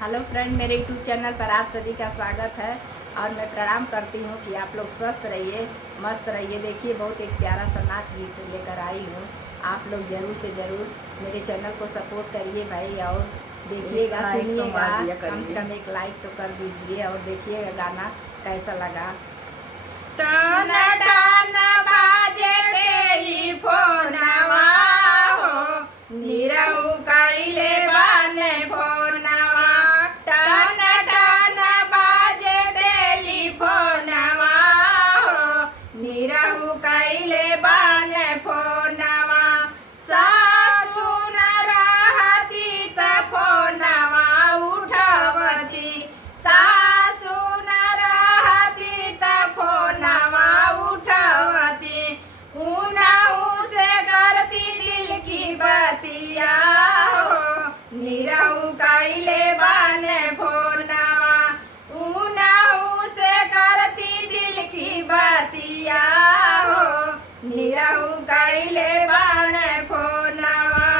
Hello friend, मेरे YouTube channel पर आप सभी का स्वागत है। और मैं प्रणाम करती हूँ कि आप लोग स्वस्थ रहिए, मस्त रहिए। देखिए, बहुत एक प्यारा सा नाच गीत लेकर आई हूँ। आप लोग ज़रूर से ज़रूर मेरे चैनल को सपोर्ट करिए भाई, और देखिएगा, सुनिएगा। कम से कम एक लाइक तो कर दीजिए और देखिएगा गाना कैसा लगा। टाना टाना बाजे टेलीफोनवा हो, निरहु कइले बाने फोनवा। टाना टाना बाजे टेलीफोनवा हो, निरहु कइले बाने फोनवा। सासु न रहती त फोनवा उठवती, सासु न रहती त फोनवा उठवती। उनहु से करती दिल की बतिया हो, निरहु कइले बाने फोनवा। उनहु से करती दिल की बतिया हो, निरहु कइले बाने फोनवा।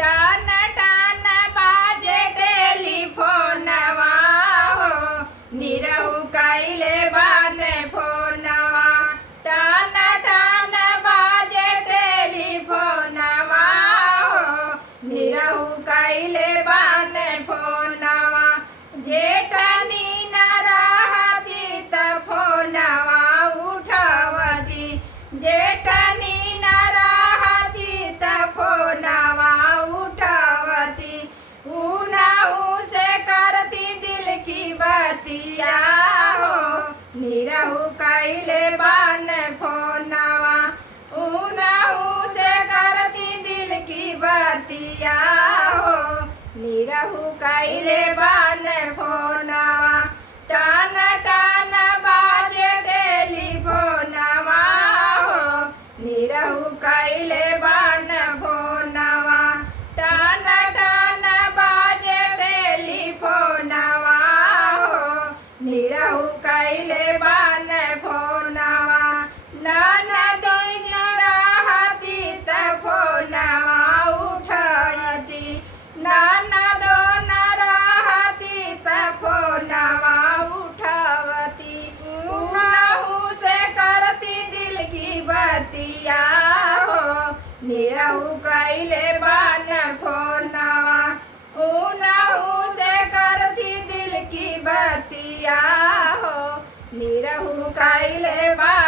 टन टन बाजे टेलीफोनवा हो, निरहु कइले बाने फोनवा। टन टन बाजे टेलीफोनवा हो, निरहु कइले बाने फोनवा। जेठनी न रहती त फोनवा उठवती, जेठनी न रहती त फोनवा उठवती। उनहु से करती दिल की बतिया हो, निरहु कइले बाने फोनवा। उनहु से करती दिल की बतिया हो, निरहु कइले बाने फोनवा। टन टन बाजे टेलीफोनवा हो, निरहु कइले बाने फोनवा। टन टन बाजे टेलीफोनवा हो, निरहु कइले बाने फोनवा। ननदी न रहती त फोनवा उठयती, ननदो न रहती त फोनवा उठवती। उनहु से करती दिल की बतिया हो, निरहु कइले बाने फोनवा। उनहु से करती दिल की बतिया हो, निरहु कइले बाने